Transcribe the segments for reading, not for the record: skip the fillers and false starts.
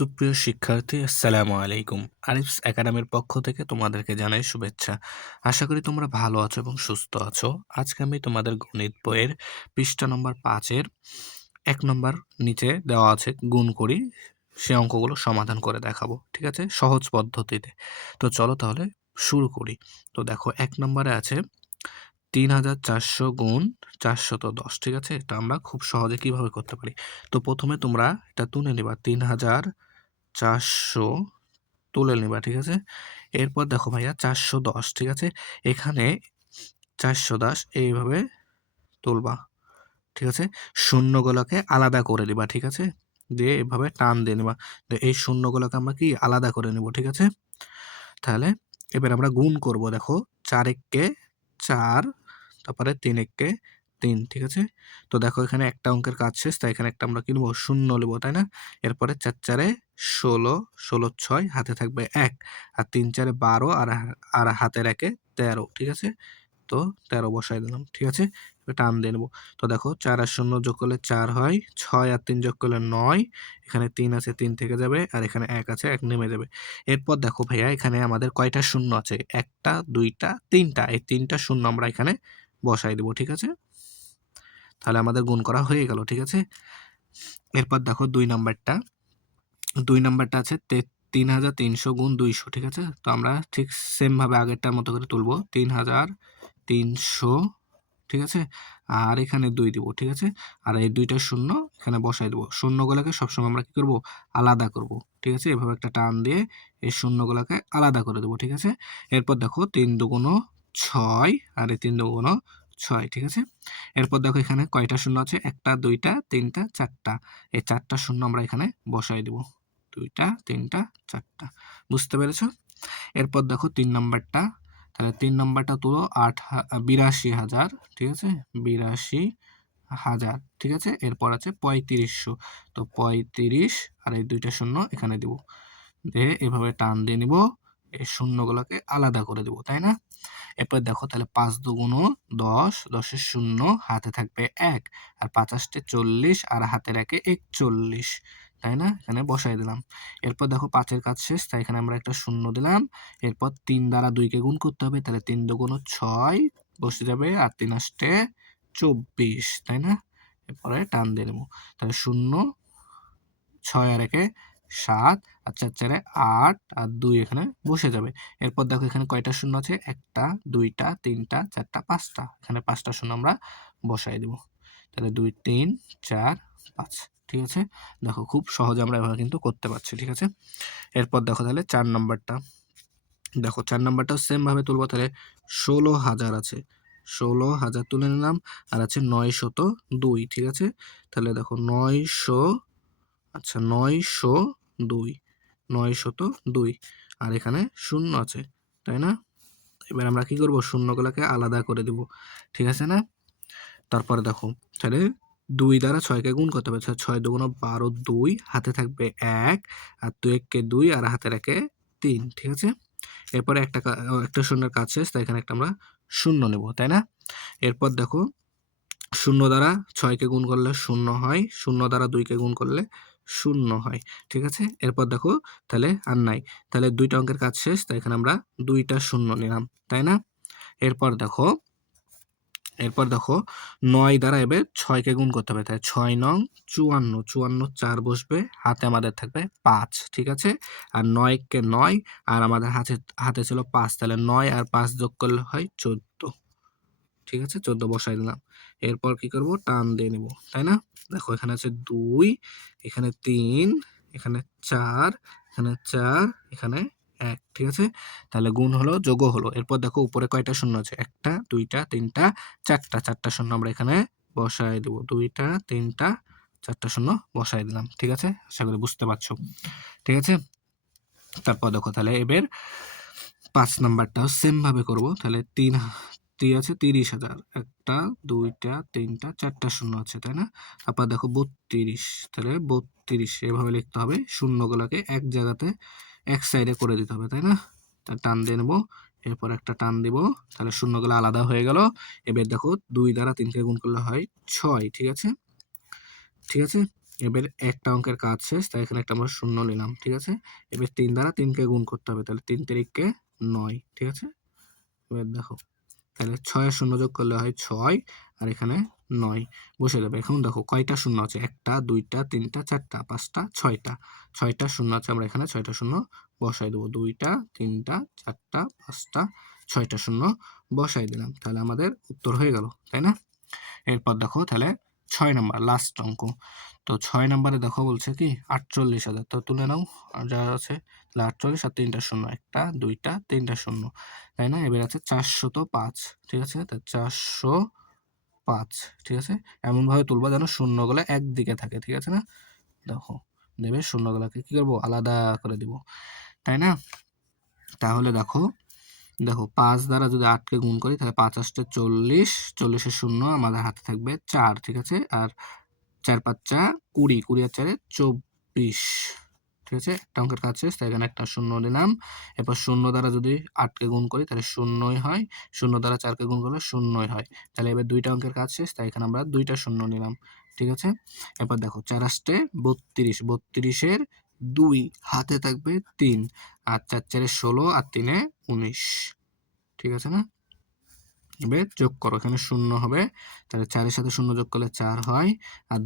সুপ্রিয় শিক্ষার্থী, আসসালামু আলাইকুম। আরিফস একাডেমির পক্ষ থেকে তোমাদেরকে জানাই শুভেচ্ছা। আশা করি তোমরা ভালো আছো এবং সুস্থ আছো। আজকে আমি তোমাদের গণিত বইয়ের পৃষ্ঠা নম্বর 5 এর 1 নম্বর নিচে দেওয়া আছে গুণ করি, সে অঙ্কগুলো সমাধান করে দেখাবো। ঠিক আছে? সহজ পদ্ধতিতে। তো চলো তাহলে শুরু করি। তো দেখো 1 নম্বরে আছে ৩,৪০০ গুণ ৪১০। ঠিক আছে? এটা আমরা খুব সহজে কিভাবে করতে পারি? তো প্রথমে তোমরা এটা তুলে নিবা ৩,৪০০ তুলে নিবা। ঠিক আছে? এরপর দেখো ভাইয়া ৪১০। ঠিক আছে? এখানে ৪১০ এইভাবে তুলবা। ঠিক আছে? শূন্যগুলোকে আলাদা করে দিবা। ঠিক আছে? দিয়ে এভাবে টান দিয়ে নিবা। তো এই শূন্যগুলোকে আমরা কি আলাদা করে নিব। ঠিক আছে? তাহলে এবার আমরা গুণ করব। দেখো ৪ একে ৪, তারপরে ৩ একে ৩। ঠিক আছে? তো দেখো এখানে একটা অঙ্কের কাজ শেষ, তাই এখানে একটা আমরা কি নেব? শূন্য নেব, তাই না? এরপরে ৪ ৪ ১৬, ১৬ ৬ হাতে থাকবে ১, আর ৩ ৪ ১২, আর হাতের ১ ১৩। ঠিক আছে? তো ১৩ বসাই দিলাম। ঠিক আছে? এবার টান দিয়ে নেব। তো দেখো ৪ আর ০ যোগ করলে ৪ হয়, ৬ আর ৩ যোগ করলে ৯, এখানে ৩ আছে ৩ থেকে যাবে, আর এখানে ১ আছে ১ নেমে যাবে। এরপর দেখো ভাইয়া এখানে আমাদের কয়টা শূন্য আছে? ১টা ২টা ৩টা। এই ৩টা শূন্য আমরা এখানে বসাই দেব। ঠিক আছে? তাহলে আমাদের গুণ করা হয়ে গেল। ঠিক আছে? এরপর দেখো ২ নাম্বারটা। ২ নাম্বারটা আছে ৩,৩০০ গুণ ২০০। ঠিক আছে? তো আমরা ঠিক সেম ভাবে আগেরটার মতো করে তুলব। ৩,৩০০। ঠিক আছে? আর এখানে ২ দিব। ঠিক আছে? আর এই ২টা শূন্য এখানে বসাই দেব। শূন্যগুলোকে সবসময় আমরা কি করব? আলাদা করব। ঠিক আছে? এভাবে একটা টান দিয়ে এই শূন্যগুলোকে আলাদা করে দেব। ঠিক আছে? এরপর দেখো ৩ দুগুণ ৬, আর এই ৩ দুগুণ ৬। ঠিক আছে? এরপর দেখো এখানে কয়টা শূন্য আছে? ১টা ২টা ৩টা ৪টা। এই ৪টা শূন্য আমরা এখানে বসাই দেব। ২টা ৩টা ৪টা। বুঝতে পেরেছ? এরপর দেখো ৩ নাম্বারটা। তাহলে ৩ নাম্বারটা তুলো ৮২,০০০। ঠিক আছে? ৮২,০০০। ঠিক আছে? এরপর আছে ৩৫০০। তো ৩৫ আর এই ২টা শূন্য এখানে দিব। দিয়ে এভাবে টান দিয়ে নিব। এই শূন্যগুলোকে আলাদা করে দিব, তাই না? এরপর দেখো তাহলে ৫ দুগুণ ১০, ১০ শূন্য হাতে থাকবে ১, আর ৫ আষ্টে ৪০, আর হাতের ১ ৪১। তাই না? এখানে বসাই দিলাম। এরপর দেখো ৫ এর কাজ শেষ, তাই এখানে আমরা একটা শূন্য দিলাম। এরপর ৩ দ্বারা ২ কে গুণ করতে হবে, তাহলে ৩ দুগুণ ৬ বসে যাবে, আর ৩ আষ্টে ২৪। তাই না? এরপরে টান দিয়ে নেব। তাহলে ০, ৬ আর ১ ৭, আর ৪ ৪ ৮, আর ২ এখানে বসে যাবে। এরপর দেখো এখানে কয়টা শূন্য আছে? ১টা ২টা ৩টা ৪টা ৫টা। এখানে ৫টা শূন্য আমরা বসাই দেব। তাহলে ২ ৩ ৪ ৫। ঠিক আছে? দেখো খুব সহজে আমরা এভাবে কিন্তু করতে পারছি। ঠিক আছে? এরপর দেখো তাহলে ৪ নাম্বারটা। দেখো ৪ নাম্বারটাও সেম ভাবে তুলব। তাহলে ১৬,০০০ আছে। ১৬,০০০ তুলে নিলাম। আর আছে ৯০২। ঠিক আছে? তাহলে দেখো ৯০২, ৯০২, আর এখানে শূন্য আছে, তাই না? এবার আমরা কি করব? শূন্যগুলোকে আলাদা করে দিব। ঠিক আছে না? তারপরে দেখো তাহলে ২ দ্বারা ৬ কে গুণ করতে হবে। ৬ দুগুণ ১২, ২ হাতে থাকবে ১, আর ২ একে ২, আর হাতের ১ ৩। ঠিক আছে? এরপরে একটা শূন্যের কাজ শেষ, তাই এখানে একটা আমরা শূন্য নেব, তাই না? এরপর দেখো ০ দ্বারা ৬ কে গুণ করলে ০ হয়, ০ দ্বারা ২ কে গুণ করলে ০ হয়। ঠিক আছে? এরপর দেখো তাহলে আর নাই। তাহলে ২টা অঙ্কের কাজ শেষ, তাই এখানে আমরা ২টা শূন্য নিলাম, তাই না? এরপর দেখো ৯ দ্বারা এবার ৬ কে গুণ করতে হবে। তাই ৬ নং ৫৪, ৫৪ ৪ বসবে, হাতে আমাদের থাকবে ৫। ঠিক আছে? আর ৯ কে ৯, আর আমাদের হাতে ছিল ৫, তাহলে ৯ আর ৫ যোগ করলে হয় ১৪। ঠিক আছে? ১৪ বসাই দিলাম। এরপর কি করব? টান দিয়ে নিব, তাই না? দেখো এখানে আছে ২, এখানে ৩, এখানে ৪, এখানে ৪, এখানে ১। ঠিক আছে? তাহলে গুণ হলো, যোগও হলো। এরপর দেখো উপরে কয়টা শূন্য আছে? ১টা ২টা ৩টা ৪টা। ৪টা শূন্য আমরা এখানে বসায় দেব। ২টা ৩টা ৪টা শূন্য বসায় দিলাম। ঠিক আছে? আশা করি বুঝতে পারছো। ঠিক আছে? তারপর দেখো তাহলে এবার ৫ নাম্বারটাও সেম ভাবে করব। তাহলে আছে ৩০,০০০। ১টা ২টা ৩টা ৪টা শূন্য আছে, তাই না? তারপর দেখো ৩২। তাহলে ৩২ এভাবে লিখতে হবে। শূন্যগুলোকে এক জায়গাতে এক সাইডে করে দিতে হবে, তাই না? তা টান দিয়ে নেব। এরপর একটা টান দিব। তাহলে শূন্যগুলো আলাদা হয়ে গেল। এবার দেখো ২ দ্বারা ৩ কে গুণ করলে হয় ৬। ঠিক আছে? ঠিক আছে? এবার একটা অঙ্কের কাজ শেষ, তাই এখানে একটা আমরা শূন্য নিলাম, ঠিক আছে। এবার 3 দ্বারা 3কে গুণ করতে হবে, তাহলে 3 তিরিকে 9, ঠিক আছে। এবার দেখো, তাহলে 6 এর শূন্য যোগ করলে হয় 6, আর এখানে 9 বসে যাবে। এখন দেখো কয়টা শূন্য আছে, 1টা 2টা 3টা 4টা 5টা 6টা, 6টা শূন্য আছে, আমরা এখানে 6টা শূন্য বসাই দেবো। 2টা 3টা 4টা 5টা 6টা শূন্য বসাই দিলাম, তাহলে আমাদের উত্তর হয়ে গেল, তাই না। এরপর দেখো তাহলে 6 নাম্বার লাস্ট অঙ্ক। তো 6 নাম্বারে দেখো বলছে কি 48,000, তো তুলে নাও আর যা আছে, তাহলে 48 আর 3টা শূন্য, 1টা 2টা 3টা শূন্য, তাই না। এবার আছে 405, ঠিক আছে। তা 405, ঠিক আছে। এমনভাবে তুলবা যেন শূন্যগুলো একদিকে থাকে, ঠিক আছে না। দেখো দেবে শূন্যগুলোকে কি করবো, আলাদা করে দিব, তাই না। তাহলে দেখো, দেখো 5 দ্বারা যদি 8কে গুণ করি, তাহলে 5 আসতে 40, 40-এর শূন্য আমাদের হাতে থাকবে 4, ঠিক আছে। আর 4 5 যা 20, 20 আর 4-এ 24, ঠিক আছে। একটা অঙ্কের কাজ শেষ, তাই এখানে একটা শূন্য দিলাম। এরপর শূন্য দ্বারা যদি 8কে গুণ করি, তাহলে শূন্যই হয়, শূন্য দ্বারা 4কে গুণ করলে শূন্যই হয়। তাহলে এবার 2টা অঙ্কের কাজ শেষ, তাই এখানে আমরা 2টা শূন্য নিলাম, ঠিক আছে। এরপর দেখো 4 আসতে 32, 32-এর 2 হাতে থাকবে 3, আর 4 4-এ 16 আর 3-এ 19, ঠিক আছে না। এবার যোগ করো, এখানে শূন্য হবে, তাহলে 4-এর সাথে শূন্য যোগ করলে 4 হয়, আর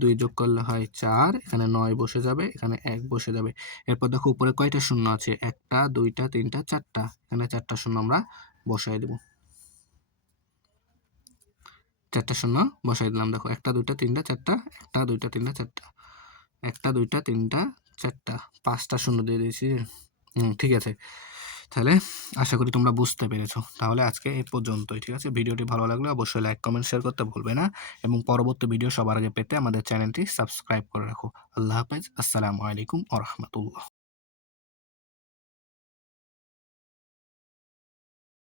2 যোগ করলে হয় 4, এখানে 9 বসে যাবে, এখানে 1 বসে যাবে। এরপর দেখো উপরে কয়টা শূন্য আছে, 1টা 2টা 3টা 4টা, এখানে 4টা শূন্য আমরা বসাই দেব, 4টা শূন্য বসাই দিলাম। দেখো 1টা 2টা 3টা 4টা, 1টা 2টা 3টা 4টা, 1টা 2টা 3টা 4টা, 5টা শূন্য দিয়ে দিয়েছি। ঠিক আছে। তাহলে আশা করি তোমরা বুঝতে পেরেছো। তাহলে আজকে এই পর্যন্তই, ঠিক আছে। ভিডিওটি ভালো লাগলে অবশ্যই লাইক কমেন্ট শেয়ার করতে ভুলবে না, এবং পরবর্তী ভিডিও সবার আগে পেতে আমাদের চ্যানেলটি সাবস্ক্রাইব করে রাখো। আল্লাহ হাফেজ, আসসালামু আলাইকুম ওয়া রাহমাতুল্লাহ।